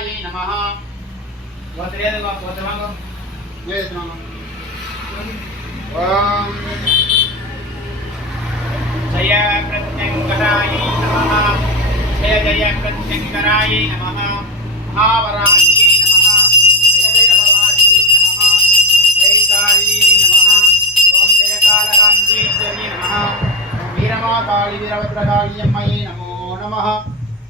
దుర్గాయే నమ. జయ ప్రత్యంకరాయ నమ. జయ జయ ప్రత్యంకరాయ నమ. మహావరాయ వీరమాకాళి వీరభద్రకాళి అమ్మయే నమో నమ.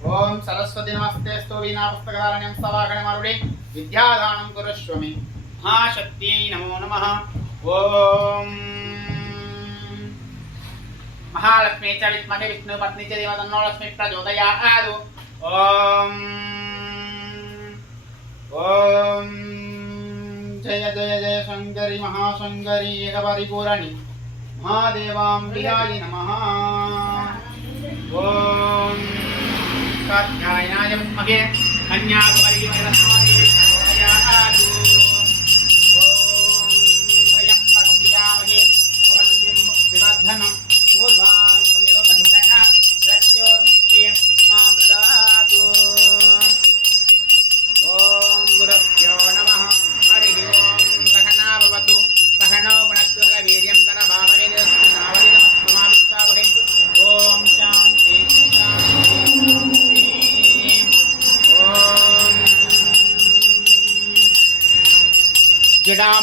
ఓం సరస్వతి నమస్తే స్తోవీనా పుస్తకారణ్యం సవాగణమరుడి విద్యాదానం కురస్వమి మహాశక్తి నమో నమ. ఓం. మహాలక్ష్మి చ విద్మహి విష్ణు పత్ని చ దేవతన్నో లక్ష్మి ప్రచోదయాదు ఓం. ఓం. జయ జయ జయ శంకరి మహాశంకరి ఏకపరిపూరణి. మహాదేవాంబికాయి నమ. ఓం. नमस्कार न्यायाय महे कन्याकुमारी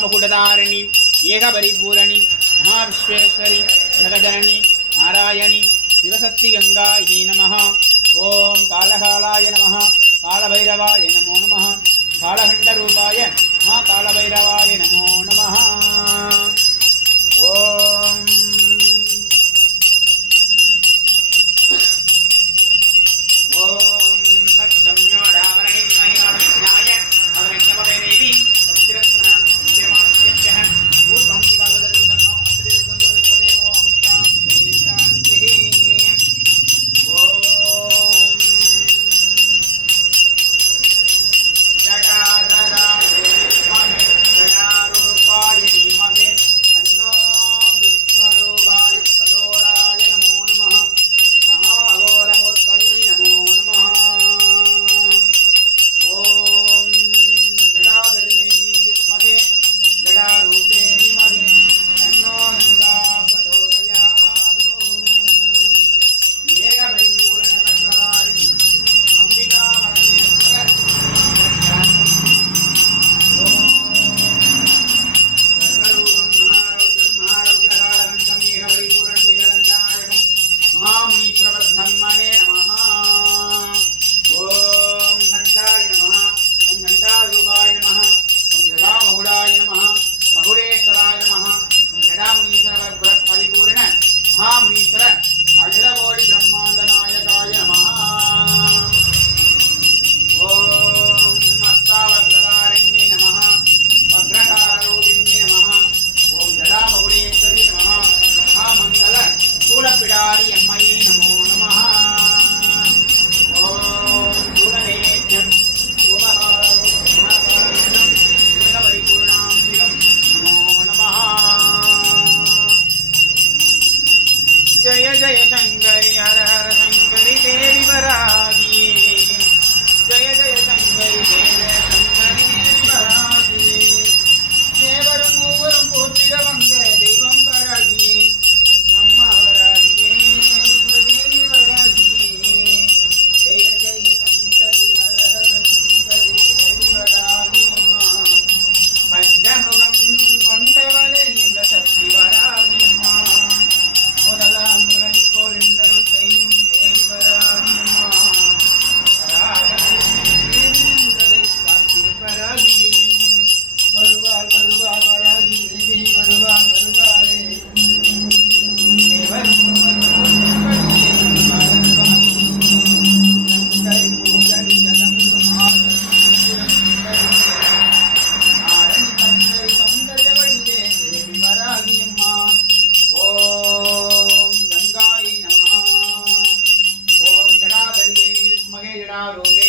முகுடதாரிணி ஏகபரிபூரணி மகாவிஸ்வேஸ்வரி ஜகஜனனி நாராயணி சிவசக்தி கங்காயை நம ஓம் காலகாலாய நம காலபைரவாய நமோ நம காலகண்டரூபாய மகாகாலபைரவாய நமோ நம करो में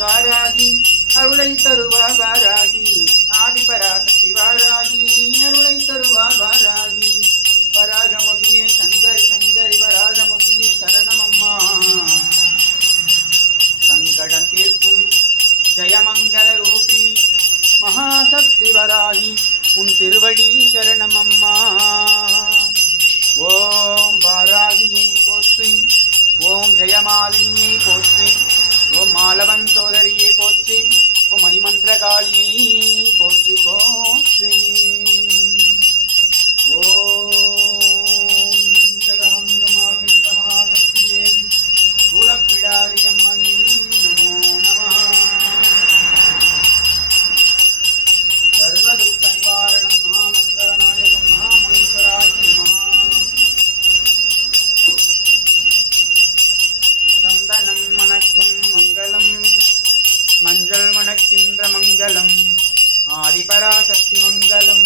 வாராகி அருளை தருவா வாராகி ஆதிபராசக்தி வாராகி அருளை தருவா வாராகி வராகமுகியே मङ्गलम् आदिपराशक्तिमङ्गलम्